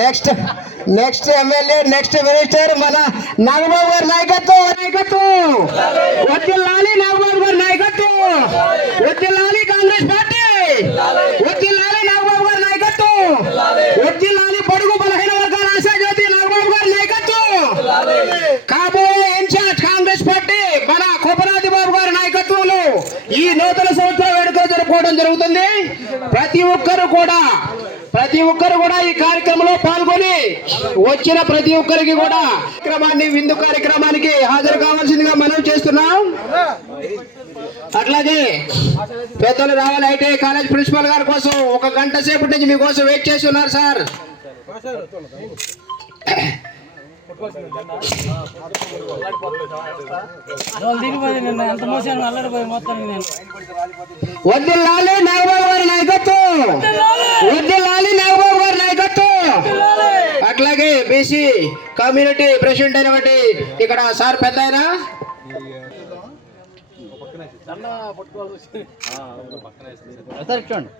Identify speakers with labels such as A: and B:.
A: Next next MLA next minister మన నాగబాబు గారి నాయకత్వం నాయకత్వం. వద్దిల్లాలి నాగబాబు గారి నాయకత్వం. వద్దిల్లాలి కాంగ్రెస్ పార్టీ. వద్దిల్లాలి నాగబాబు గారి నాయకత్వం. వద్దిల్లాలి పొడుగు బలహీన వర్గాల ఆశాజ్యోతి నాగబాబు గారి నాయకత్వం. కాబోయే ఇన్ఛార్జ్ కాంగ్రెస్ పార్టీ మన కోపనాథి బాబు గారి నాయకత్వంలో ఈ నూతన సంవత్సర వేడుకలు జరుపుకోవడం జరుగుతుంది. ప్రతి ఒక్కరు కూడా ప్రతి ఒక్కరు కూడా ఈ కార్యక్రమంలో పాల్గొని వచ్చిన ప్రతి ఒక్కరికి కూడా కార్యక్రమాన్ని విందు కార్యక్రమానికి హాజరు కావాల్సిందిగా మనం చేస్తున్నాం. అట్లాగే పెద్దలు రావాలి అయితే కాలేజ్ ప్రిన్సిపల్ గారి కోసం ఒక గంట సేపటి నుంచి మీకోసం వెయిట్ చేసి ఉన్నారు సార్.
B: నేను.
A: వద్దిల్లాలి నాగబాబు గారి నాయకత్వం వద్దిల్లాలి నాగబాబు గారి నాయకత్వం అట్లాగే బీసీ కమ్యూనిటీ ప్రెసిడెంట్ అయినటువంటి ఇక్కడ సార్ పెద్ద ఆయన
B: సార్. ఇచ్చండి